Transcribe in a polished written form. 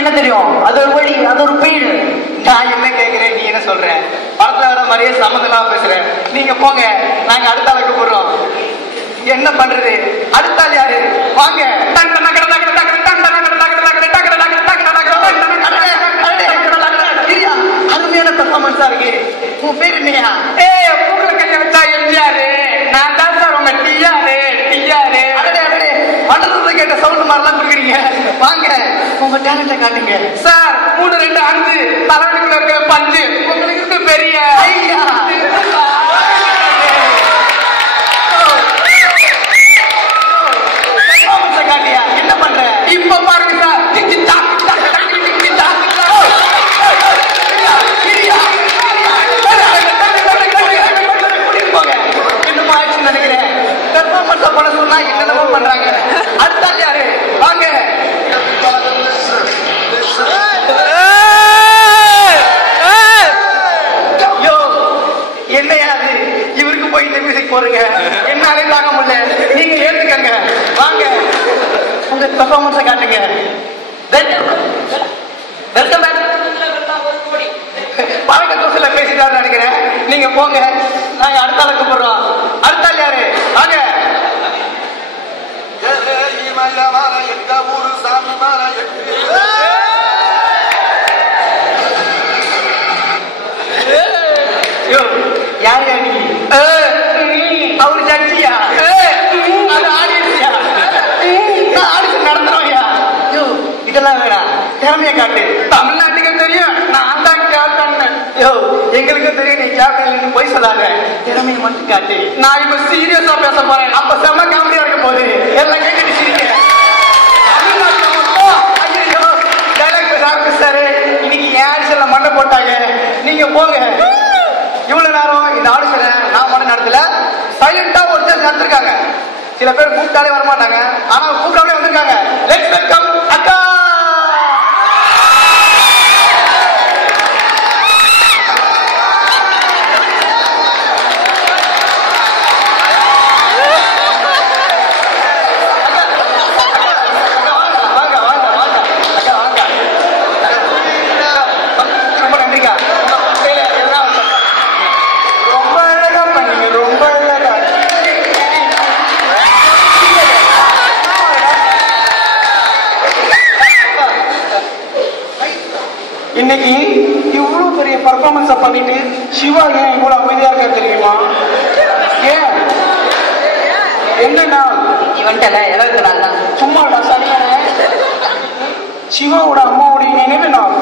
என்ன தெரியும்? அது ஒரு வழி, அது ஒரு பீடு. நான் என்ன கேட்கிறேன், நீ என்ன சொல்ற? படத்துல வர மாதிரியே சம்மந்தமா பேசுறேன். நீங்க போங்க, நாங்க அடுத்த ஆளுக்கு போடுறோம். என்ன பண்றது? அடுத்த ஆள் யாரு? வாங்க. அருமையான பெர்ஃபார்மன்ஸா இருக்கு. உன் பேர் என்னையா? பூக்களை கைய வச்சா எம்ஜிஆர். நான் தான் சார் உங்க டிஆர். மண்டலத்துல கேட்ட சவுண்ட் மாதிரிலாம் கொடுக்குறீங்க. வாங்க, உங்க டேலண்ட காட்டுங்க. சார் 3, 2, 5 தலைவனுக்குள்ள இருக்கிற பஞ்சு உங்களுக்கு பெரிய ஐயா. காட்டியா என்ன பண்ற? இப்ப பாருங்க சார். என்னமோ ஆயிடுச்சுன்னு நினைக்கிறேன். பெர்ஃபார்மன்ஸா பண்ண சொன்னா என்னென்னமோ பண்றாங்க. அடுத்த ஆள் யாரு? வாங்க. யோ, என்னையா அது? இவருக்கு போய் இந்த மியூசிக் போடுங்க. என்னாலே தாங்க முடியல. நீங்க ஏத்துக்கங்க. வாங்க, உங்க பெர்ஃபார்மன்ஸை காட்டுங்க. Welcome back. பழக்க தோசையில பேசிட்டாரு நினைக்கிறேன். நீங்க போங்க, நாங்க அடுத்த ஆளுக்கு போடுறோம். அடுத்த ஆள் யாரு? வாங்க. யோ, யாருயா நீ? அவரு ஜட்ஜியா? அது ஆடியன்ஸியா? நான் ஆடிஷன் நடத்துறோம்யா. யோ, இதெல்லாம் வேணாம், திறமைய காட்டு. தமிழ்நாட்டுக்கு தெரியும் நான் தான் கேப்டன். யோ, எங்களுக்கு தெரியும் நீ கேப்டன் போய் சொல்லாத. திறமையை மட்டும் காட்டு. நான் இப்ப சீரியஸா பேச போறேன். அப்ப செம்ம காமெடியா இருக்க போது எல்லாம் கேட்டு சிரிக்க. இன்னைக்கு என் ஆடிஷன்ல மண்டை போட்டாங்க. நீங்க போங்க. இவ்வளவு நேரம் இந்த ஆடிஷனை நான் மட்டும் நடத்தல, சைலண்டா ஒரு சிலர் நடத்திருக்காங்க. சில பேர் கூப்பிட்டாலே வரமாட்டாங்க, ஆனா கூப்பிடாமலே வந்திருக்காங்க. லெட்ஸ் வெல்கம் அக்கா. இன்னைக்கு இவ்வளவு பெரிய பர்ஃபார்மன்ஸ பண்ணிட்டு சிவா ஏன் இவ்வளவு அமைதியா இருக்க தெரியுமா? ஏன் என்னன்னா இவன்ட்டல எதாவது நாள் தான் சும்மாடா சரியான சிவாவோட அம்மாவுடைய நினைவு நாள்.